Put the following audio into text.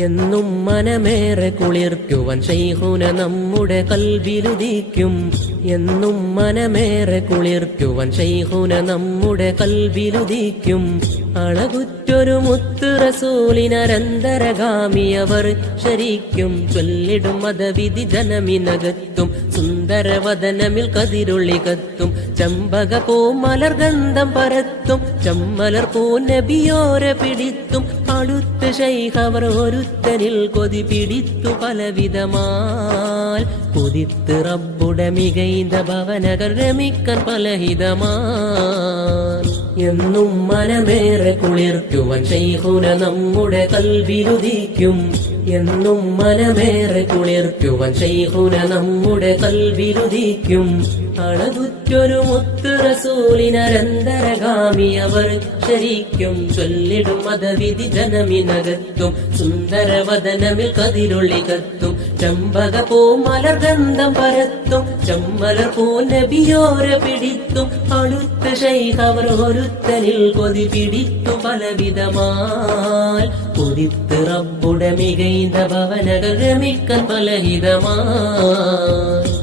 എന്നും മനമേറെ കുളിർക്കുവാൻ ശൈഖുന നമ്മുടെ കൽബിലുദിക്കും. എന്നും മനമേറെ കുളിർക്കുവാൻ ശൈഖുന നമ്മുടെ കൽബിലുദിക്കും. അളകുറ്റൊരു മുത്ത് റസൂലിനരന്തരഗാമിയവർ ശരിക്കും. ചൊല്ലിടും മതവിധി ജനമിനകത്തും സുന്ദരവദനമിൽ കതിരൊളി കത്തും. ചമ്പക പൂമലർ ഗന്ധം പരത്തും ചമ്മലർ പൂ നബിയോരെ പിടിത്തും. അടുത്ത് ശൈഖവർ ഒരുത്തനിൽ കൊതി പിടിത്തു പലവിധമാൽ. കൊതിത്ത് റബ്ബുടെ മികൈന്ത ഭവനകൾ രമിക്കാൻ പലഹിതമാൽ. എന്നും മനമേറെ കുളിർക്കുവാൻ ശൈഖുന നമ്മുടെ കൽബിലുദിക്കും. എന്നും മനമേറെ കുളിർക്കുവാൻ ശൈഖുന നമ്മുടെ കൽബിലുദിക്കും. അളകുറ്റൊരു മുത്ത് റസൂലിനരന്തരഗാമിയവർ ശരിക്കും. ചൊല്ലിടും മതവിധി ജനമിനകത്തും സുന്ദരവദനമിൽ കതിരൊളി കത്തും. ചമ്പക പൂമലർ ഗന്ധം പരത്തും ചമ്മലർ പൂ നബിയോരെ പിടിത്തും. അടുത്ത ശൈഖവർ ഒരുത്തനിൽ കൊതി പിടിത്തു പലവിധമാൽ. കൊതിത്ത് റബ്ബുടെ മികൈന്ത ഭവനകൾ രമിക്കാൻ പലഹിതമാൽ.